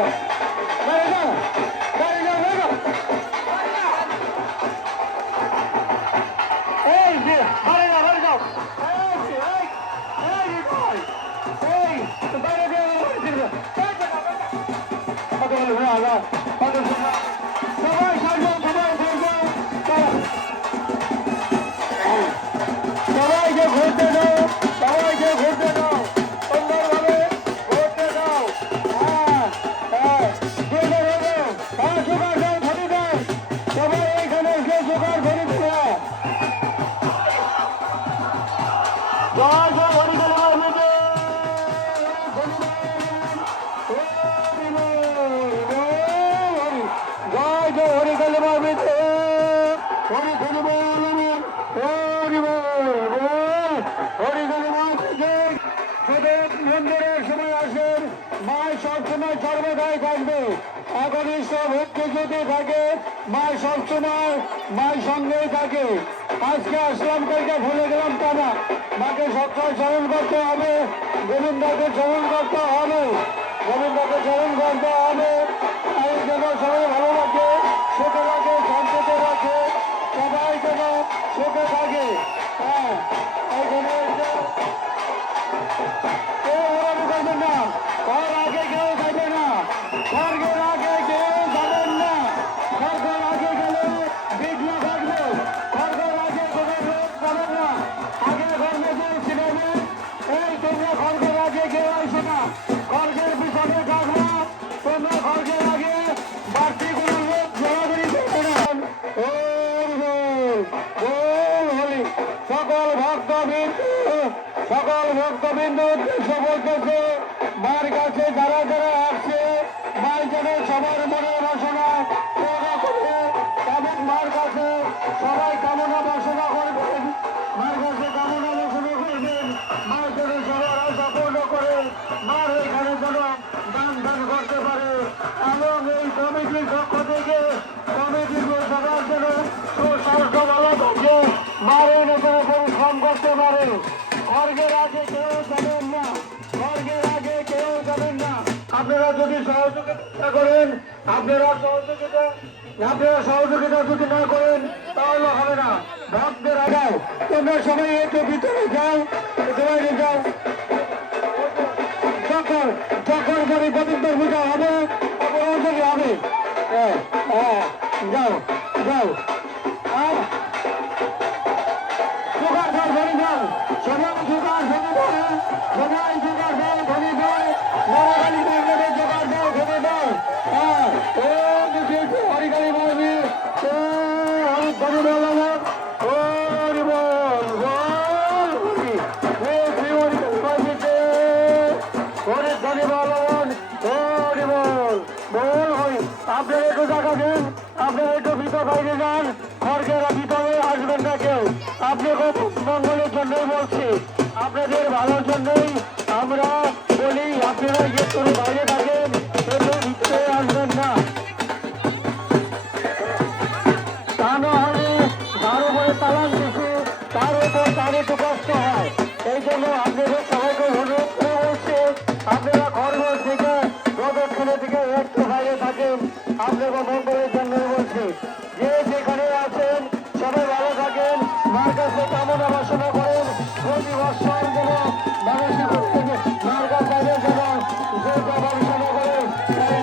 Hey, the better girl, the better girl. Come on, come on. সবসময় সর্বদাই থাকবে। একনিষ্ঠ ভক্তি যদি থাকে মায় সবসময় মায়ের সঙ্গেই থাকে। আজকে আসলাম, কালকে ভুলে গেলাম তা না মাকে সবসময় স্মরণ করতে হবে, গোবিন্দাকে স্মরণ করতে হবে। গোবিন্দাকে স্মরণ করতে হবে। সকল ভক্তবৃন্দ সকল ভক্তবৃন্দ উদ্দেশ্য বলতেছে মার কাছে যারা যারা আসছে মার যেন সবার মনে বাসনা আপনারা যদি সহযোগিতা করেন, আপনারা সহযোগিতা আপনারা সহযোগিতা যদি না করেন, তাহলে হবে না। ভক্তদের আগাও তোমরা সবাই একটু ভিতরে যাও বাইরে যাও। যখন যখন পরে গোবিন্দর পূজা হবে অঞ্জলি হবে। হ্যাঁ হ্যাঁ যাও যাও। সবাই সবাই জোগাড় আপনারা একটু ভিতর বাইরে যান। খড়গের ভিতরে আসবেন না কেউ। আপনাদের মঙ্গলের জন্যই বলছি। আপনাদের ভালোর জন্যই আমরা বলি, আপনারা একটু বাইরে থাকেন একটু ভিতরে আসবেন না। তা না হলে তার উপরে তালান তার উপর তার একটু কষ্ট হয়। মার কাছে কামনা বাসনা করেন। প্রতি বৎসর যেন মানুষের প্রত্যেকে মার কাছে যেন যে বাবা করেন।